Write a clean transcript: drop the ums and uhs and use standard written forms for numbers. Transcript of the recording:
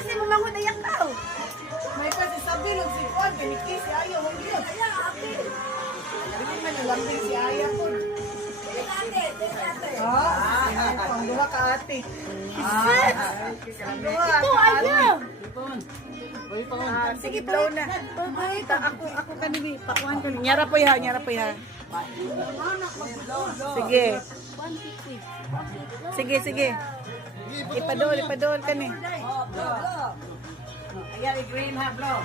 kasi mamangon na yak tao. May kasi sabi lang si Juan, piniki si Aya, huwag yun. Hindi man nalambing si Aya po. Ang duha ka ate. Ito, ayaw. Sige, blow na. Ako kanimi, pakuhan ko. Nyara po ya, nyara po ya. Sige. Sige, sige. Ipadol ka ni. Ayan, green ha, bro.